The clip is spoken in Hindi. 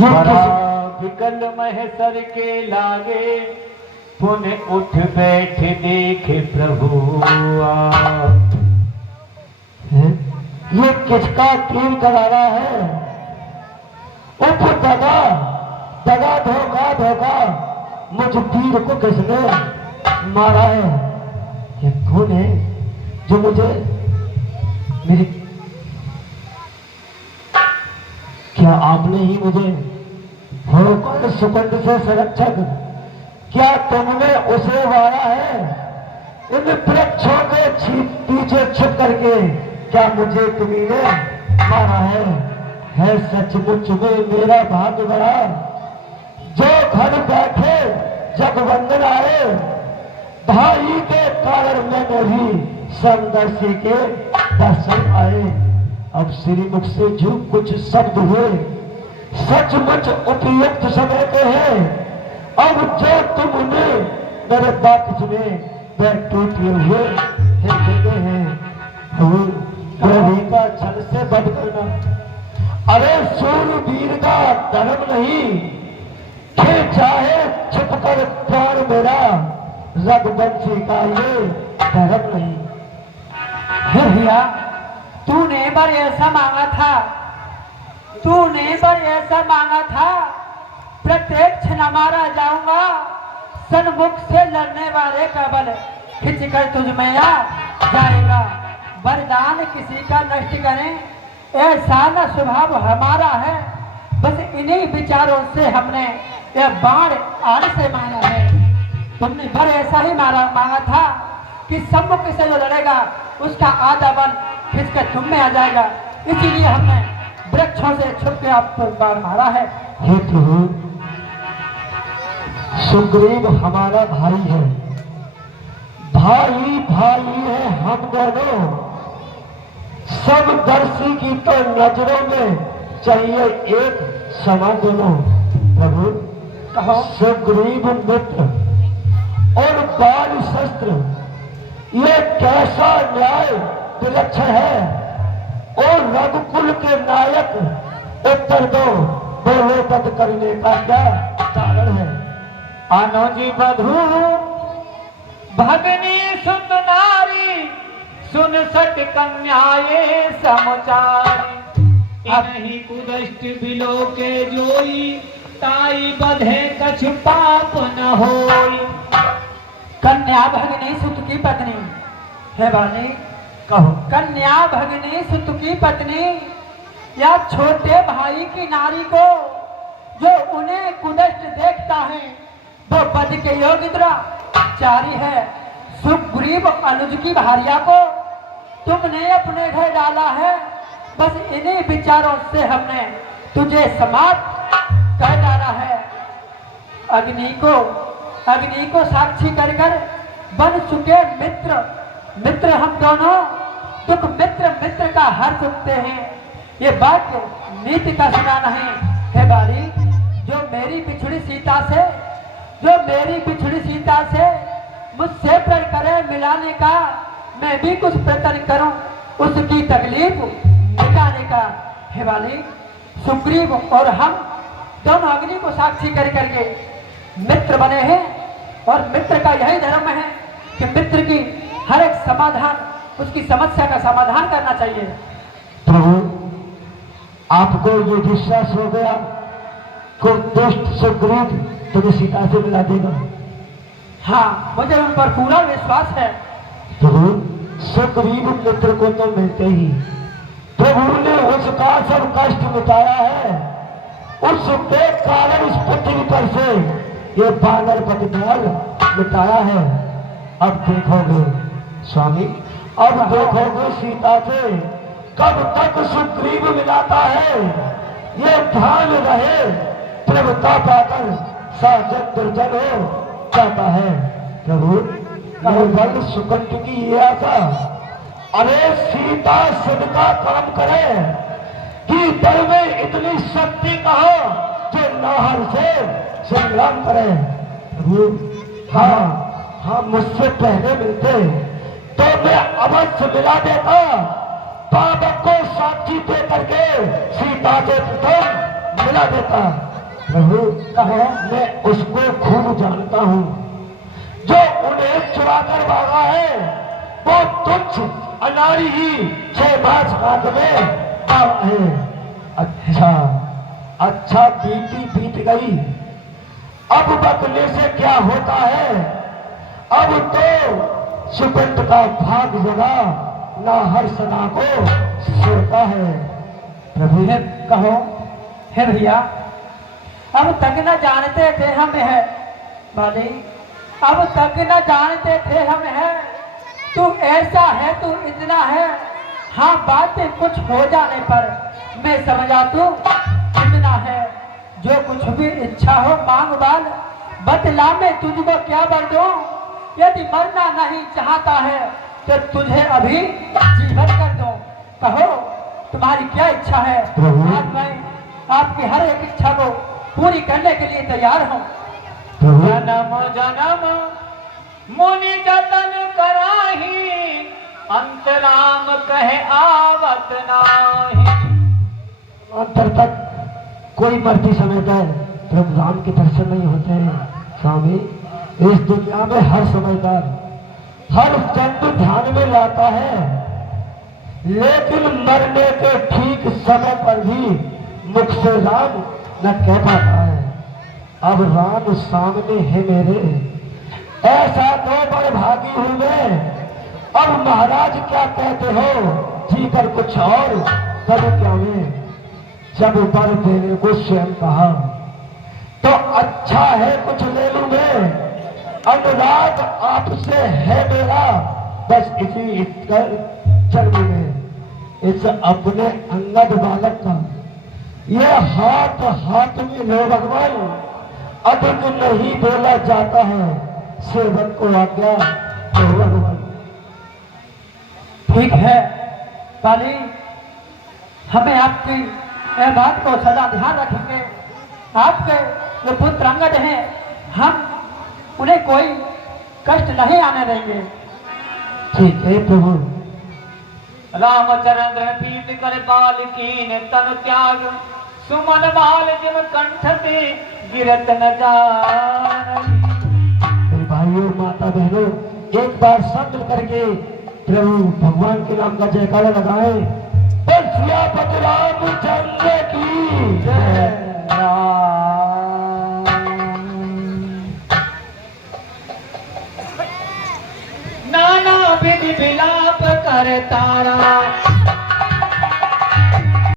बड़ा विकल महसर के लागे, पुनः उठ बैठ देखे प्रभु ये किसका तीर करारा है? उठ दगा दगा धोखा धोखा, मुझ वीर को किसने मारा है? ये कौन है जो मुझे मेरी, क्या आपने ही मुझे भोकल सुगंध से संरक्षक, क्या तुमने उसे मारा है? इन वृक्षों के पीछे छुप करके क्या मुझे तुम्ही ने मारा है सचमुच में मेरा भाग्य बड़ा, जो घर बैठे जगवंदन आए, भाई के कारण मैंने भी समदर्शी के दर्शन आए। अब श्रीमुख से जो कुछ शब्द हुए सचमुच उपयुक्त समय के हैं। अब जो तुमने मेरे बात में वह टूटे हुए हृदय हैं, प्रभु का छल से बद करना। अरे सूरवीर का धर्म नहीं कि चाहे छुप कर प्राण मेरा, रघुवंशी का ये धर्म नहीं। भैया तूने पर ऐसा मांगा था, तूने पर ऐसा मांगा था, प्रत्येक क्षण मारा जाऊंगा, सन्मुख से लड़ने वाले का बल खिंच कर तुझ में आ जाएगा। वरदान किसी का नष्ट करें ऐसा न स्वभाव हमारा है, बस इन्हीं विचारों से हमने यह बाण आड़ से मांगा है। तुमने पर ऐसा ही मांगा था कि सम्मुख से जो लड़ेगा उसका आधा बल खिंच कर तुम में आ जाएगा, इसीलिए हमने वृक्षों से छुप के आपको बाण मारा है। हे प्रभु, सुग्रीव हमारा भाई है, भाई भाई है हम दोनों। सब दर्शी की तो नजरों में चाहिए एक समान दोनों। प्रभु कहो। सुग्रीव मित्र और बाल शस्त्र, ये कैसा न्याय विलक्षण है। और रघुकुल के नायक उत्तर दो, बोलो तद करने का क्या कारण है? अनुजी बधू भगनी सुत नारी, सुन सट कन्याये समुचारी। इनहि कुदष्ट बिलो के जोई, ताई बधे कछु पाप न होई। कन्या भगनी सुत की पत्नी है बानी, कहो। कन्या भगनी सुत की पत्नी या छोटे भाई की नारी को जो उन्हें कुदष्ट देखता है वो बद के योग्य द्रोही है। सुग्रीव अनुज की भार्या को तुमने अपने घर डाला है, बस इन्हीं विचारों से हमने तुझे समाप्त कर डाला है। अग्नि को साक्षी कर कर बन चुके मित्र हम दोनों, दुख मित्र का हर सुनते हैं। ये बात नीति का सुना नहीं है बारी। जो मेरी बिछड़ी सीता से मुझसे प्रण करे मिलाने का, मैं भी कुछ प्रयत्न करूं उसकी तकलीफ मिटाने का। हे वाली, सुग्रीव और हम दोनों अग्नि को साक्षी कर करके मित्र बने हैं, और मित्र का यही धर्म है कि मित्र की हर एक समाधान, उसकी समस्या का समाधान करना चाहिए। प्रभु, आपको ये विश्वास हो गया को दुष्ट सुग्रीव तुम्हें सीता से मिला देगा? हाँ, मुझे उन पर पूरा विश्वास है। प्रभु, सुग्रीव मित्र को तो मिलते ही प्रभु ने उसका सब कष्ट मिटाया है। उसके कारण इस पृथ्वी पर से ये बानर पतिताल मिटाया है। अब देखोगे स्वामी, अब देखोगे सीता से कब तक सुग्रीव मिलाता है। ये ध्यान रहे, प्रभुता पाकर साजन दुर्जन हो जाता है। प्रभु, बल सुकंठ की ये आशा, अरे सीता सिद्ध का काम करे कि दल में इतनी शक्ति कहा जो नाहर से संग्राम करे। प्रभु, हाँ मुझसे पहले मिलते तो मैं अवश्य मिला देता, पादक को साक्षी दे करके सीता से प्रथम मिला देता। प्रभु कहो, मैं उसको खूब जानता हूँ जो उन्हें चुरा कर भागा है। वो तुच्छ अनाड़ी ही 6 मास रात में पावा है। अच्छा अच्छा, बीती बीत गई, अब बदले से क्या होता है। अब तो सुगंध का भाग जगा ना हर सना को सोता है। प्रभु हे कहो, हे भैया, अब तक न जानते थे हम है बाली, अब तक न जानते थे हम है। तू ऐसा है, तू इतना है। हाँ, बातें कुछ हो जाने पर मैं समझा तू इतना है। जो कुछ भी इच्छा हो मांग बाल, बतला मैं तुझको क्या बर दूं। यदि मरना नहीं चाहता है तो तुझे अभी जीवन कर दूं। कहो, तुम्हारी क्या इच्छा है। प्रभु। आज मैं आपकी हर एक इच्छा को पूरी करने के लिए तैयार हूँ। प्रभु जन्म जन्म मुनि जतन कराही, अंतराम कहे आवत नाही। अंतर तक कोई मरती समय तक प्रभु राम के दर्शन नहीं होते हैं। स्वामी, इस दुनिया में हर समझदार हर जंतु ध्यान में लाता है, लेकिन मरने के ठीक समय पर भी मुख से राम न कह पाता है। अब राम सामने है मेरे, ऐसा तो बड़ भागी हूं मैं। अब महाराज क्या कहते हो, जी कर कुछ और करूं क्या मैं। जब बर देने को स्वयं कहा तो अच्छा है कुछ ले लूं मैं। अनुराग आपसे है मेरा, बस इसी जन्म में इस अपने अंगद बालक का ये हाथ हाथ में लो भगवान। अधिक नहीं बोला जाता है, सेवक को आज्ञा दो भगवान। ठीक है काली, हमें आपकी यह बात को सदा ध्यान रखेंगे। आपके जो पुत्र अंगद हैं, हम उन्हें कोई कष्ट नहीं आने देंगे। ठीक है प्रभु। रामचंद्र प्रीत कर बाल कीन तन त्याग, सुमन बाल जिम कंठ से गिरत न जान। मेरे भाइयों माता बहनों, एक बार सब मिल करके प्रभु भगवान के नाम का जयकारा लगाएं। सियापति रामचंद्र की जय। नाना विधि विलाप कर तारा,